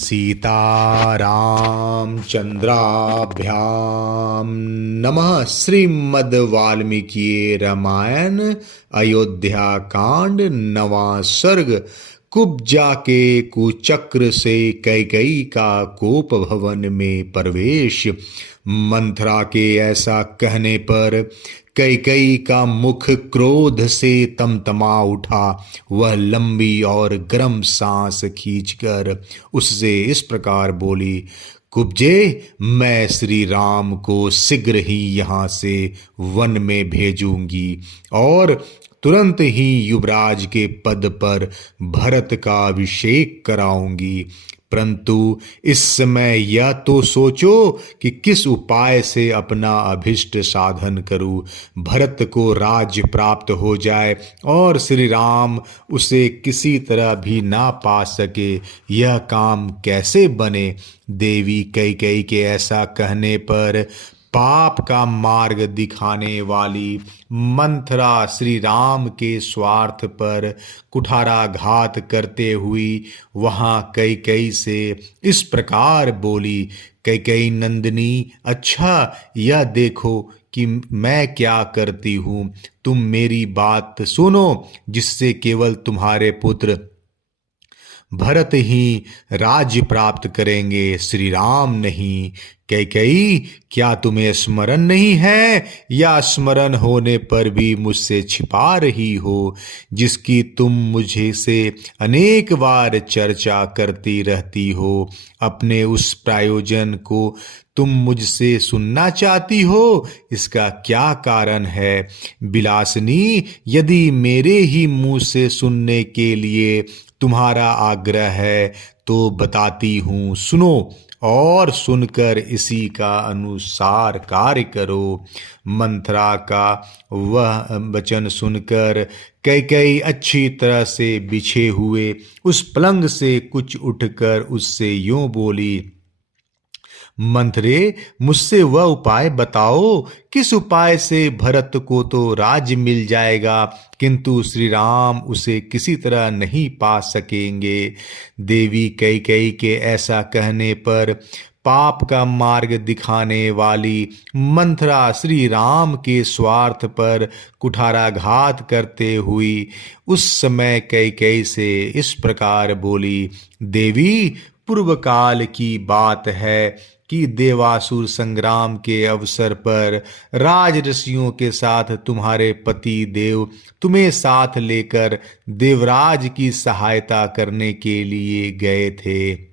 सीतारामचंद्राभ्याम नमः। श्रीमद् वाल्मीकि रामायण अयोध्या कांड 9वां सर्ग। कुब्जा के कुचक्र से कैकेयी का कोप भवन में प्रवेश। मंथरा के ऐसा कहने पर कैकेयी का मुख क्रोध से तमतमा उठा। वह लंबी और गर्म सांस खींचकर उससे इस प्रकार बोली, कुब्जे, मैं श्री राम को शीघ्र ही यहाँ से वन में भेजूंगी और तुरंत ही युवराज के पद पर भरत का अभिषेक कराऊंगी। परंतु इस समय यह तो सोचो कि किस उपाय से अपना अभिष्ट साधन करूं। भरत को राज्य प्राप्त हो जाए और श्री राम उसे किसी तरह भी ना पा सके, यह काम कैसे बने। देवी कैकेयी के ऐसा कहने पर पाप का मार्ग दिखाने वाली मंथरा श्री राम के स्वार्थ पर कुठाराघात करते हुई वहां कैकेयी से इस प्रकार बोली, कैकेयी नंदिनी, अच्छा यह देखो कि मैं क्या करती हूँ। तुम मेरी बात सुनो, जिससे केवल तुम्हारे पुत्र भरत ही राज्य प्राप्त करेंगे, श्री राम नहीं। कैकेयी, क्या तुम्हें स्मरण नहीं है, या स्मरण होने पर भी मुझसे छिपा रही हो, जिसकी तुम मुझे से अनेक बार चर्चा करती रहती हो। अपने उस प्रयोजन को तुम मुझसे सुनना चाहती हो, इसका क्या कारण है। विलासिनी, यदि मेरे ही मुंह से सुनने के लिए तुम्हारा आग्रह है तो बताती हूँ, सुनो और सुनकर इसी का अनुसार कार्य करो। मंथरा का वह वचन सुनकर कैकेयी अच्छी तरह से बिछे हुए उस पलंग से कुछ उठकर उससे यूं बोली, मंथरे, मुझसे वह उपाय बताओ, किस उपाय से भरत को तो राज्य मिल जाएगा, किंतु श्री राम उसे किसी तरह नहीं पा सकेंगे। देवी कैकेयी के ऐसा कहने पर पाप का मार्ग दिखाने वाली मंथरा श्री राम के स्वार्थ पर कुठाराघात करते हुई उस समय कैकेयी से इस प्रकार बोली, देवी, पूर्व काल की बात है कि देवासुर संग्राम के अवसर पर राजऋषियों के साथ तुम्हारे पति देव तुम्हें साथ लेकर देवराज की सहायता करने के लिए गए थे।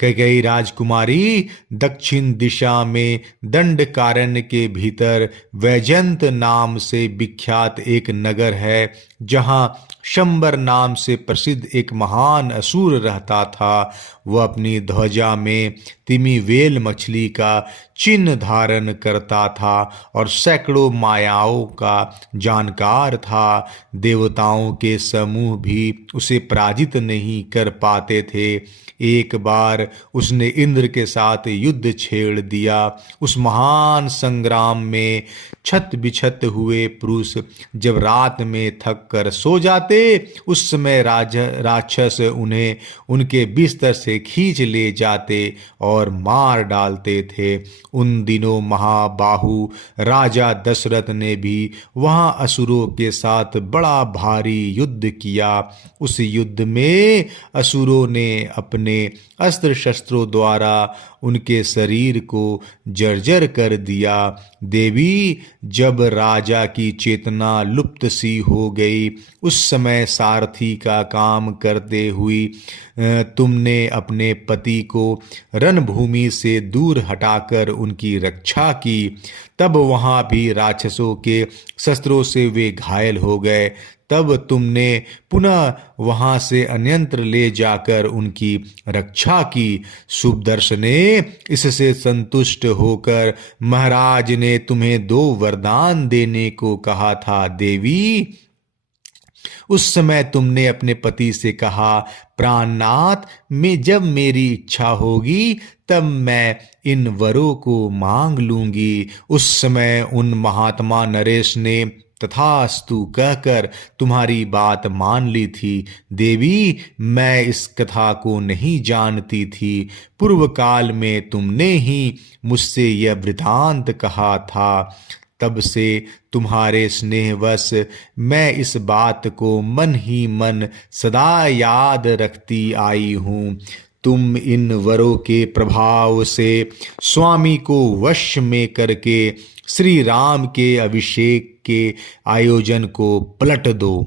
कैकेयी राजकुमारी, दक्षिण दिशा में दंडकारण्य के भीतर वैजंत नाम से विख्यात एक नगर है, जहां शंबर नाम से प्रसिद्ध एक महान असुर रहता था। वह अपनी ध्वजा में तिमी वेल मछली का चिन्ह धारण करता था और सैकड़ों मायाओं का जानकार था। देवताओं के समूह भी उसे पराजित नहीं कर पाते थे। एक बार उसने इंद्र के साथ युद्ध छेड़ दिया। उस महान संग्राम में छत बिछत हुए पुरुष जब रात में थक कर सो जाते, उस समय राक्षस उन्हें उनके बिस्तर से खींच ले जाते और मार डालते थे। उन दिनों महाबाहु राजा दशरथ ने भी वहां असुरों के साथ बड़ा भारी युद्ध किया। उस युद्ध में असुरों ने अपने अस्त्र शस्त्रों द्वारा उनके शरीर को जर्जर कर दिया। देवी, जब राजा की चेतना लुप्त सी हो गई, उस समय सारथी का काम करते हुई तुमने अपने पति को रणभूमि से दूर हटाकर उनकी रक्षा की। तब वहां भी राक्षसों के शस्त्रों से वे घायल हो गए। तब तुमने पुनः वहां से अन्यंत्र ले जाकर उनकी रक्षा की। शुभदर्शने, इससे संतुष्ट होकर महाराज ने तुम्हें 2 वरदान देने को कहा था। देवी, उस समय तुमने अपने पति से कहा, प्राणनाथ, में जब मेरी इच्छा होगी तब मैं इन वरों को मांग लूंगी। उस समय उन महात्मा नरेश ने तथास्तु कहकर तुम्हारी बात मान ली थी। देवी, मैं इस कथा को नहीं जानती थी। पूर्व काल में तुमने ही मुझसे यह वृतांत कहा था। तब से तुम्हारे स्नेहवश मैं इस बात को मन ही मन सदा याद रखती आई हूँ। तुम इन वरों के प्रभाव से स्वामी को वश में करके श्री राम के अभिषेक के आयोजन को पलट दो।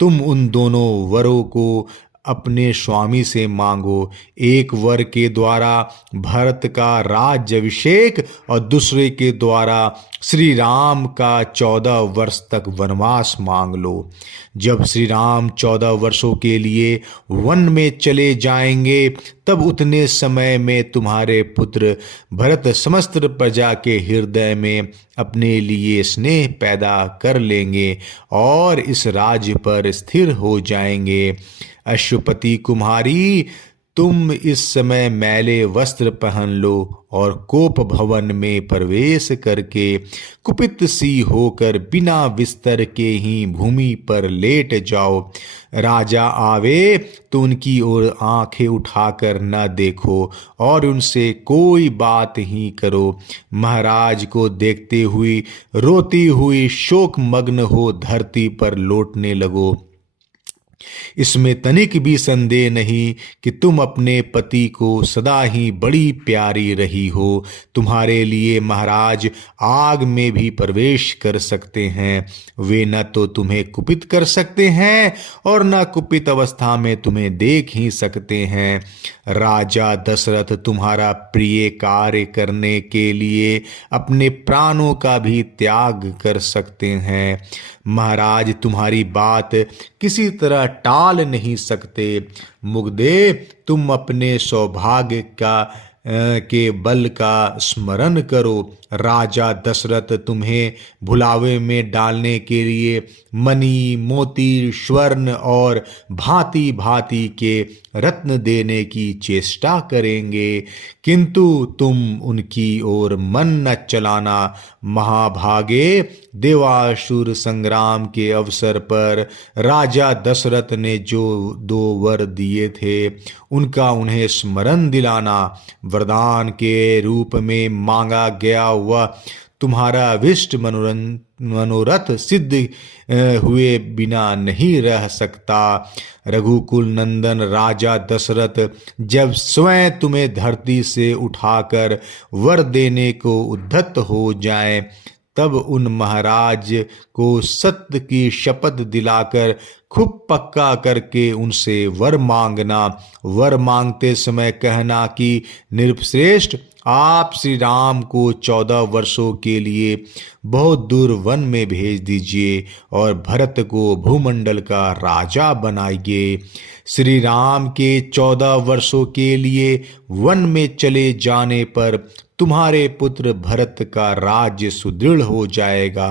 तुम उन दोनों वरों को अपने स्वामी से मांगो। एक वर के द्वारा भरत का राज्याभिषेक और दूसरे के द्वारा श्री राम का 14 वर्ष तक वनवास मांग लो। जब श्री राम 14 वर्षों के लिए वन में चले जाएंगे, तब उतने समय में तुम्हारे पुत्र भरत समस्त प्रजा के हृदय में अपने लिए स्नेह पैदा कर लेंगे और इस राज्य पर स्थिर हो जाएंगे। अश्वपति कुमारी, तुम इस समय मैले वस्त्र पहन लो और कोप भवन में प्रवेश करके कुपित सी होकर बिना बिस्तर के ही भूमि पर लेट जाओ। राजा आवे तो उनकी ओर आंखें उठाकर न देखो और उनसे कोई बात ही करो। महाराज को देखते हुए रोती हुई शोक मग्न हो धरती पर लौटने लगो। इसमें तनिक भी संदेह नहीं कि तुम अपने पति को सदा ही बड़ी प्यारी रही हो। तुम्हारे लिए महाराज आग में भी प्रवेश कर सकते हैं। वे न तो तुम्हें कुपित कर सकते हैं और न कुपित अवस्था में तुम्हें देख ही सकते हैं। राजा दशरथ तुम्हारा प्रिय कार्य करने के लिए अपने प्राणों का भी त्याग कर सकते हैं। महाराज तुम्हारी बात किसी तरह टाल नहीं सकते। मुग्धे, तुम अपने सौभाग्य के बल का स्मरण करो। राजा दशरथ तुम्हें भुलावे में डालने के लिए मणि, मोती, स्वर्ण और भांति भांति के रत्न देने की चेष्टा करेंगे, किंतु तुम उनकी ओर मन न चलाना। महाभागे, देवासुर संग्राम के अवसर पर राजा दशरथ ने जो 2 वर दिए थे, उनका उन्हें स्मरण दिलाना। वरदान के रूप में मांगा गया हुआ तुम्हारा अभिष्ट मनोरथ सिद्ध हुए बिना नहीं रह सकता। रघुकुल नंदन राजा दशरथ जब स्वयं तुम्हें धरती से उठाकर वर देने को उद्यत हो जाए, तब उन महाराज को सत्य की शपथ दिलाकर खूब पक्का करके उनसे वर मांगना। वर मांगते समय कहना कि नृपश्रेष्ठ, आप श्री राम को 14 वर्षों के लिए बहुत दूर वन में भेज दीजिए और भरत को भूमंडल का राजा बनाइए। श्री राम के 14 वर्षों के लिए वन में चले जाने पर तुम्हारे पुत्र भरत का राज्य सुदृढ़ हो जाएगा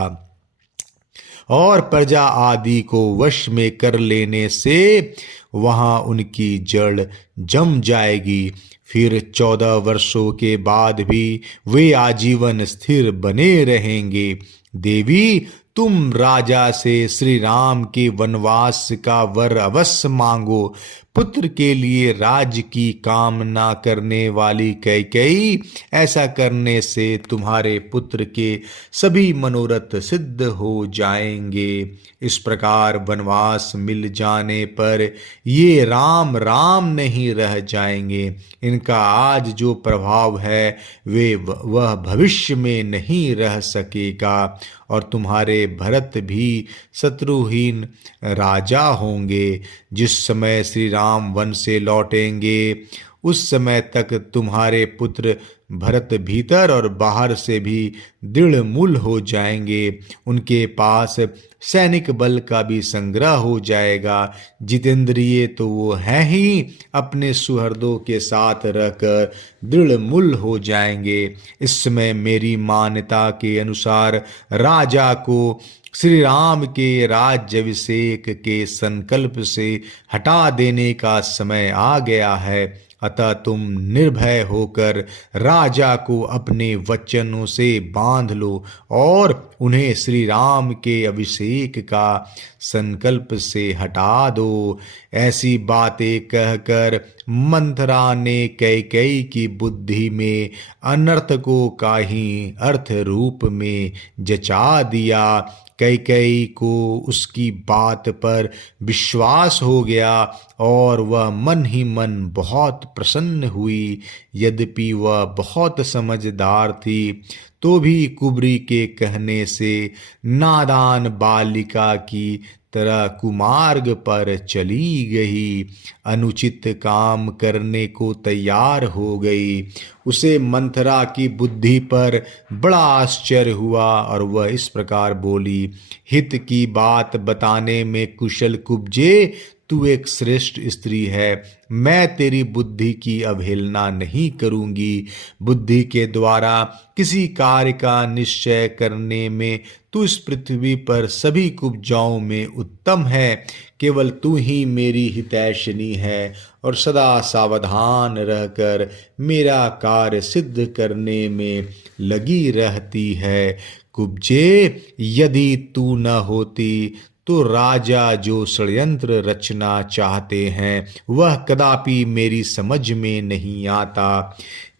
और प्रजा आदि को वश में कर लेने से वहां उनकी जड़ जम जाएगी। फिर 14 वर्षों के बाद भी वे आजीवन स्थिर बने रहेंगे। देवी, तुम राजा से श्री राम के वनवास का वर अवश्य मांगो। पुत्र के लिए राज्य की कामना करने वाली कैकेयी, ऐसा करने से तुम्हारे पुत्र के सभी मनोरथ सिद्ध हो जाएंगे। इस प्रकार वनवास मिल जाने पर ये राम राम नहीं रह जाएंगे। इनका आज जो प्रभाव है वह भविष्य में नहीं रह सकेगा और तुम्हारे भरत भी शत्रुहीन राजा होंगे। जिस समय श्री राम वन से लौटेंगे, उस समय तक तुम्हारे पुत्र भरत भीतर और बाहर से भी दृढ़ मूल हो जाएंगे। उनके पास सैनिक बल का भी संग्रह हो जाएगा। जितेंद्रिय तो वो हैं ही, अपने सुहृदों के साथ रहकर दृढ़ मूल हो जाएंगे। इस समय मेरी मान्यता के अनुसार राजा को श्री राम के राज्याभिषेक के संकल्प से हटा देने का समय आ गया है। अतः तुम निर्भय होकर राजा को अपने वचनों से बांध लो और उन्हें श्री राम के अभिषेक का संकल्प से हटा दो। ऐसी बातें कहकर मंथरा ने कैकेयी की बुद्धि में अनर्थकों का ही अर्थ रूप में जचा दिया। कैकेयी को उसकी बात पर विश्वास हो गया और वह मन ही मन बहुत प्रसन्न हुई। यद्यपि वह बहुत समझदार थी तो भी कुबरी के कहने से नादान बालिका की तरह कुमार्ग पर चली गई। अनुचित काम करने को तैयार हो गई। उसे मंथरा की बुद्धि पर बड़ा आश्चर्य हुआ और वह इस प्रकार बोली, हित की बात बताने में कुशल कुब्जे, तू एक श्रेष्ठ स्त्री है। मैं तेरी बुद्धि की अवहेलना नहीं करूंगी। बुद्धि के द्वारा किसी कार्य का निश्चय करने में तू इस पृथ्वी पर सभी कुब्जाओं में उत्तम है। केवल तू ही मेरी हितैषिणी है और सदा सावधान रहकर मेरा कार्य सिद्ध करने में लगी रहती है। कुब्जे, यदि तू न होती तो राजा जो षड्यंत्र रचना चाहते हैं वह कदापि मेरी समझ में नहीं आता।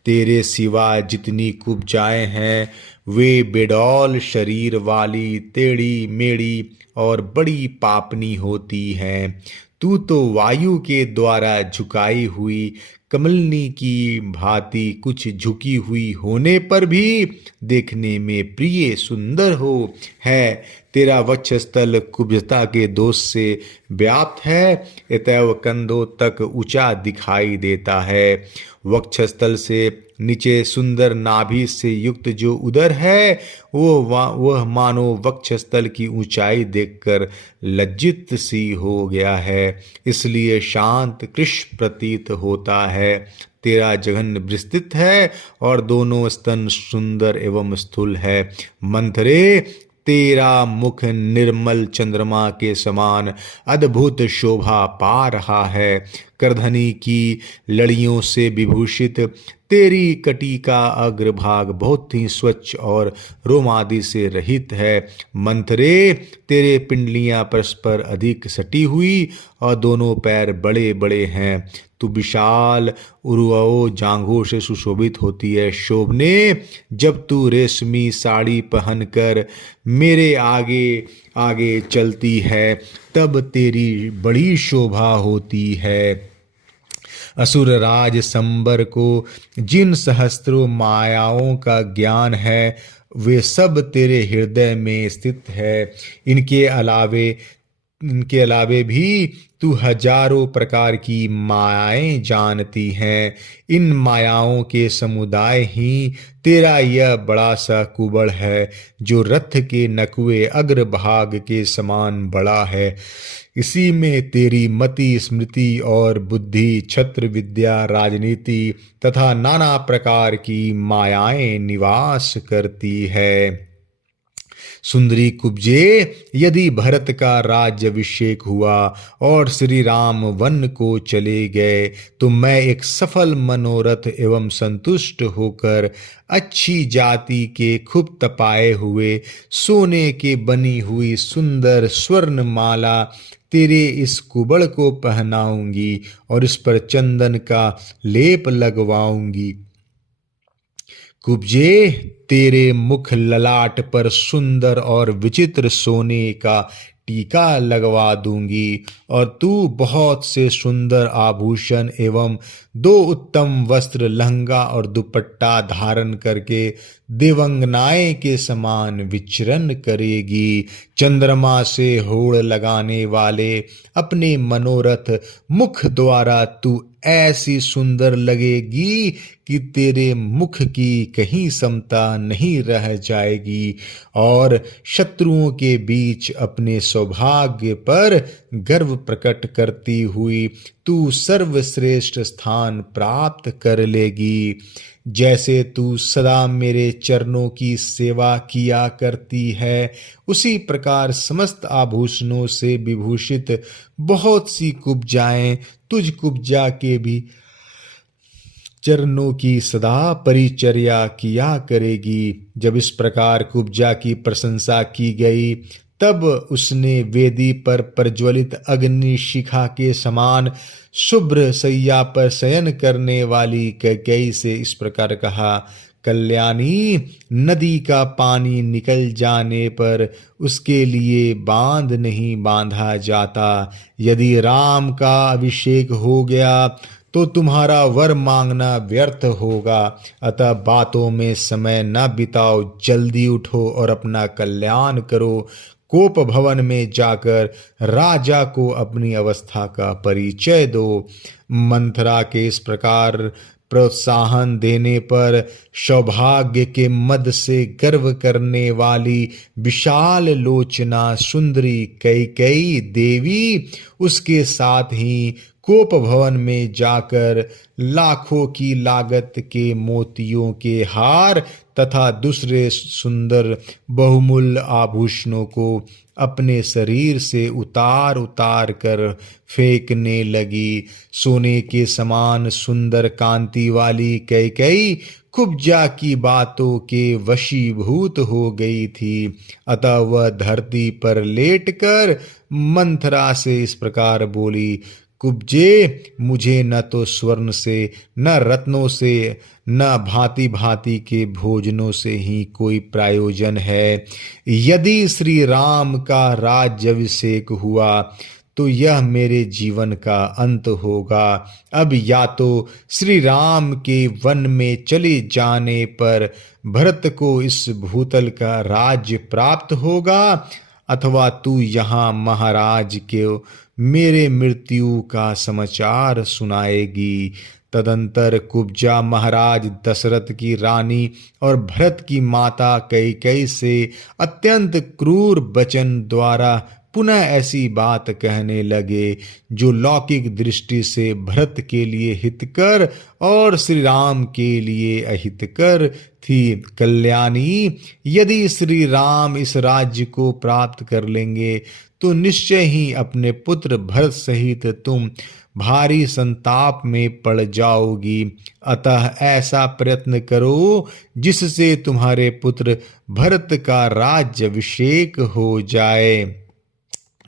तेरे सिवा जितनी कुब्जाएं हैं वे बेडौल शरीर वाली, टेढ़ी मेढ़ी और बड़ी पापनी होती हैं। तू तो वायु के द्वारा झुकाई हुई कमलनी की भांति कुछ झुकी हुई होने पर भी देखने में प्रिय सुंदर हो है। तेरा वक्षस्थल कुब्जता के दोष से व्याप्त है, अतएव कंधों तक ऊंचा दिखाई देता है। वक्षस्थल से नीचे सुंदर नाभि से युक्त जो उदर है वह मानो वक्षस्थल की ऊंचाई देखकर लज्जित सी हो गया है, इसलिए शांत कृश प्रतीत होता है। तेरा जघन विस्तृत है और दोनों स्तन सुंदर एवं स्थूल है। मंथरे, तेरा मुख निर्मल चंद्रमा के समान अद्भुत शोभा पा रहा है। करधनी की लड़ियों से विभूषित तेरी कटी का अग्रभाग बहुत ही स्वच्छ और रोमादि से रहित है। मंथरे, तेरे पिंडलियां परस्पर अधिक सटी हुई और दोनों पैर बड़े बड़े हैं। तू विशाल उरुओं जांघों से सुशोभित होती है। शोभने, जब तू रेशमी साड़ी पहनकर मेरे आगे आगे चलती है तब तेरी बड़ी शोभा होती है। असुर राज संबर को जिन सहस्त्रों मायाओं का ज्ञान है वे सब तेरे हृदय में स्थित है। इनके अलावे भी तू हजारों प्रकार की मायाएं जानती हैं। इन मायाओं के समुदाय ही तेरा यह बड़ा सा कुबड़ है जो रथ के नकवे अग्रभाग के समान बड़ा है। इसी में तेरी मति, स्मृति और बुद्धि, छत्र विद्या, राजनीति तथा नाना प्रकार की मायाएं निवास करती है। सुंदरी कुब्जे, यदि भरत का राज्याभिषेक हुआ और श्री राम वन को चले गए तो मैं एक सफल मनोरथ एवं संतुष्ट होकर अच्छी जाति के खूब तपाए हुए सोने के बनी हुई सुंदर स्वर्ण माला तेरे इस कुबड़ को पहनाऊंगी और इस पर चंदन का लेप लगवाऊंगी। कुब्जे, तेरे मुख ललाट पर सुंदर और विचित्र सोने का टीका लगवा दूंगी और तू बहुत से सुंदर आभूषण एवं 2 उत्तम वस्त्र, लहंगा और दुपट्टा धारण करके देवंगनाएं के समान विचरण करेगी। चंद्रमा से होड़ लगाने वाले अपने मनोरथ मुख द्वारा तू ऐसी सुंदर लगेगी कि तेरे मुख की कहीं समता नहीं रह जाएगी और शत्रुओं के बीच अपने सौभाग्य पर गर्व प्रकट करती हुई तू सर्वश्रेष्ठ स्थान प्राप्त कर लेगी। जैसे तू सदा मेरे चरणों की सेवा किया करती है उसी प्रकार समस्त आभूषणों से विभूषित बहुत सी कुब्जाएं तुझ कुब्जा के भी चरणों की सदा परिचर्या किया करेगी। जब इस प्रकार कुब्जा की प्रशंसा की गई, तब उसने वेदी पर प्रज्वलित अग्नि शिखा के समान शुभ्र शैया पर शयन करने वाली कैकेयी से इस प्रकार कहा, कल्याणी, नदी का पानी निकल जाने पर उसके लिए बांध नहीं बांधा जाता। यदि राम का अभिषेक हो गया तो तुम्हारा वर मांगना व्यर्थ होगा। अतः बातों में समय न बिताओ, जल्दी उठो और अपना कल्याण करो। कोप भवन में जाकर राजा को अपनी अवस्था का परिचय दो। मंथरा के इस प्रकार प्रोत्साहन देने पर सौभाग्य के मद से गर्व करने वाली विशाल लोचना सुंदरी कैकेयी देवी उसके साथ ही कोप भवन में जाकर लाखों की लागत के मोतियों के हार तथा दूसरे सुंदर बहुमूल्य आभूषणों को अपने शरीर से उतार उतार कर फेंकने लगी। सोने के समान सुंदर कांति वाली कैकेयी कुब्जा की बातों के वशीभूत हो गई थी। अतः वह धरती पर लेटकर मंथरा से इस प्रकार बोली, कुब्जे, मुझे न तो स्वर्ण से, न रत्नों से, न भांति भांति के भोजनों से ही कोई प्रयोजन है। यदि श्री राम का राज्याभिषेक हुआ तो यह मेरे जीवन का अंत होगा। अब या तो श्री राम के वन में चले जाने पर भरत को इस भूतल का राज्य प्राप्त होगा, अथवा तू यहाँ महाराज के मेरे मृत्यु का समाचार सुनाएगी। तदंतर कुब्जा महाराज दशरथ की रानी और भरत की माता कैकेयी से अत्यंत क्रूर वचन द्वारा पुनः ऐसी बात कहने लगे जो लौकिक दृष्टि से भरत के लिए हितकर और श्री राम के लिए अहितकर थी। कल्याणी, यदि श्री राम इस राज्य को प्राप्त कर लेंगे तो निश्चय ही अपने पुत्र भरत सहित तुम भारी संताप में पड़ जाओगी। अतः ऐसा प्रयत्न करो जिससे तुम्हारे पुत्र भरत का राज्याभिषेक हो जाए।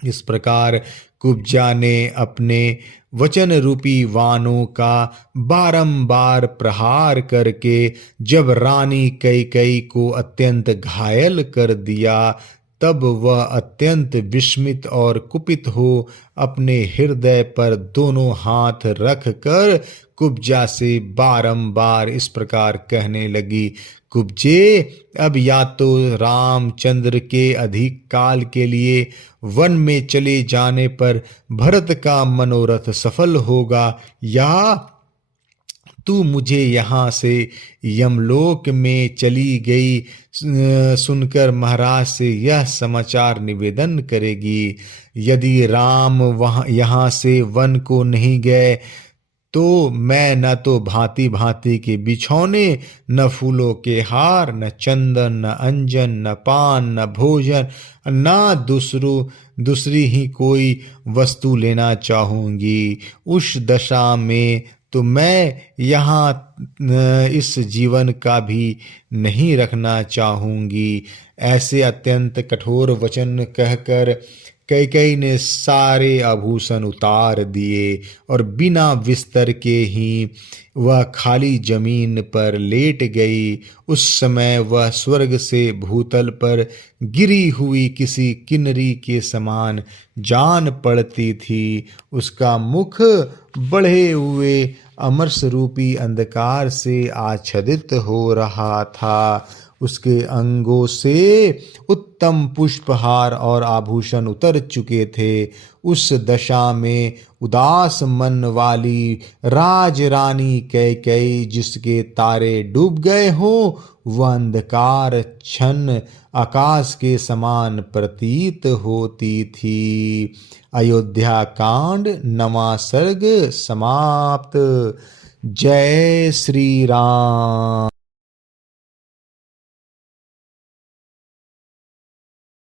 इस प्रकार कुब्जा ने अपने वचन रूपी वाणों का बारंबार प्रहार करके जब रानी कैकेयी को अत्यंत घायल कर दिया, तब वह अत्यंत विस्मित और कुपित हो अपने हृदय पर दोनों हाथ रख कर कुब्जा से बारंबार इस प्रकार कहने लगी, कुब्जे, अब या तो रामचंद्र के अधिक काल के लिए वन में चले जाने पर भरत का मनोरथ सफल होगा, या तू मुझे यहाँ से यमलोक में चली गई सुनकर महाराज से यह समाचार निवेदन करेगी। यदि राम यहाँ से वन को नहीं गए तो मैं न तो भांति भांति के बिछौने, न फूलों के हार, न चंदन, न अंजन, न पान, न भोजन, न दूसरी ही कोई वस्तु लेना चाहूंगी। उस दशा में तो मैं यहाँ इस जीवन का भी नहीं रखना चाहूंगी। ऐसे अत्यंत कठोर वचन कहकर कैकेयी ने सारे आभूषण उतार दिए और बिना बिस्तर के ही वह खाली जमीन पर लेट गई। उस समय वह स्वर्ग से भूतल पर गिरी हुई किसी किन्नरी के समान जान पड़ती थी। उसका मुख बढ़े हुए अमरस रूपी अंधकार से आच्छादित हो रहा था। उसके अंगों से उत्तम पुष्पहार और आभूषण उतर चुके थे। उस दशा में उदास मन वाली राज रानी कैकेयी, जिसके तारे डूब गए हों, वह अंधकार छन आकाश के समान प्रतीत होती थी। अयोध्या कांड 9वां सर्ग समाप्त। जय श्री राम।